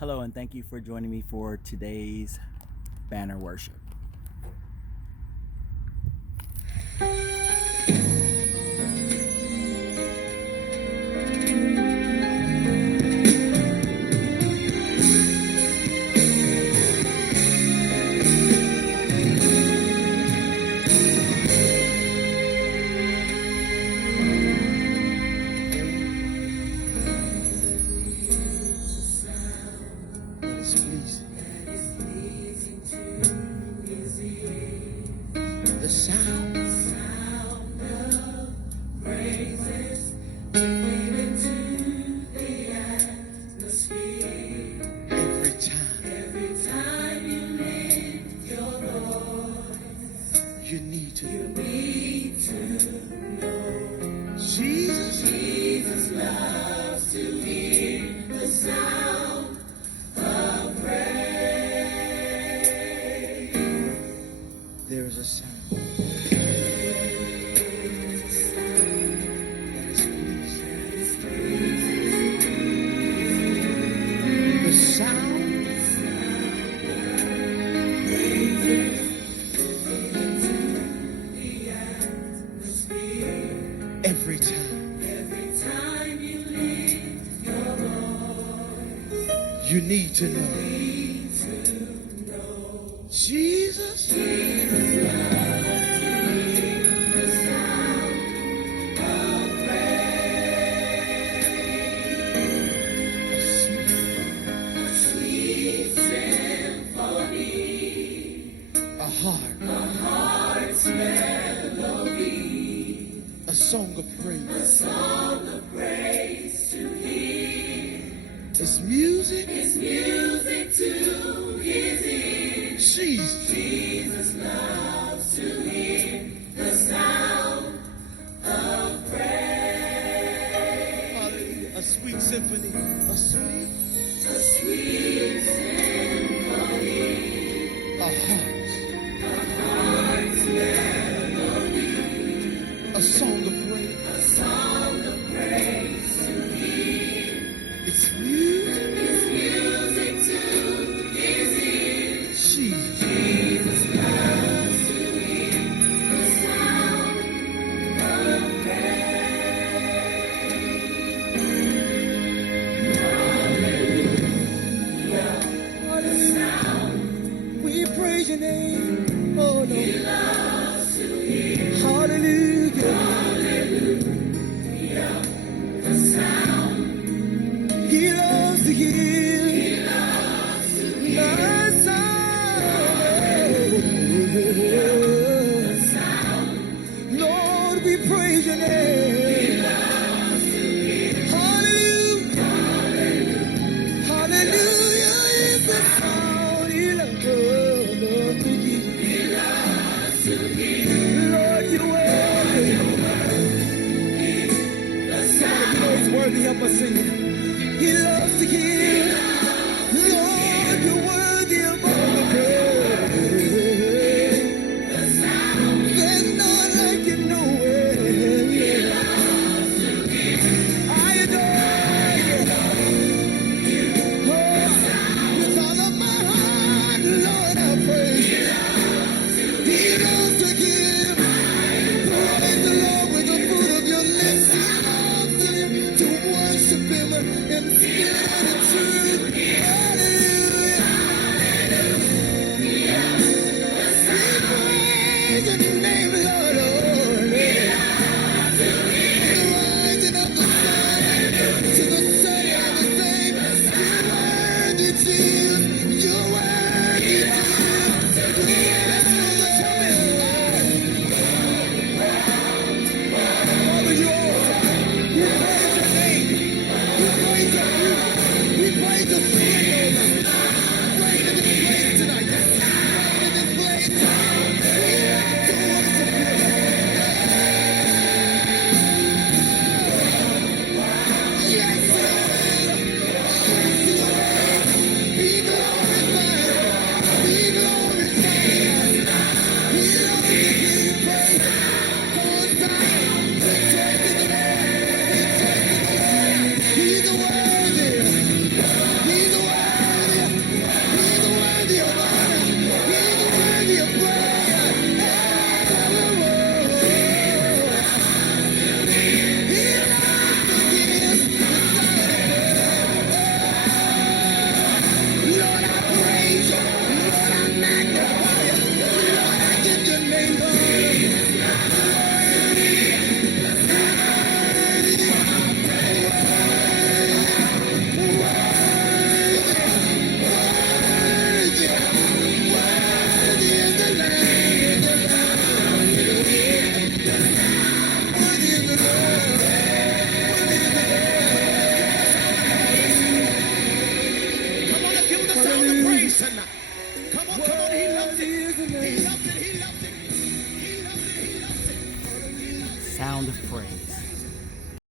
Hello, and thank you for joining me for today's banner worship. The sound of praises lifted into the atmosphere. Every time you lift your voice, you need to know. Jesus loves to hear the sound of praise. There is a sound. The sound every time you lift your voice, you need to know. Jesus loves to hear the sound of praise. A sweet symphony, a heart's melody, a song of praise to hear. It's music to his ears. Jesus loves to hear the sound of praise. A sweet symphony, a sweet symphony, a heart.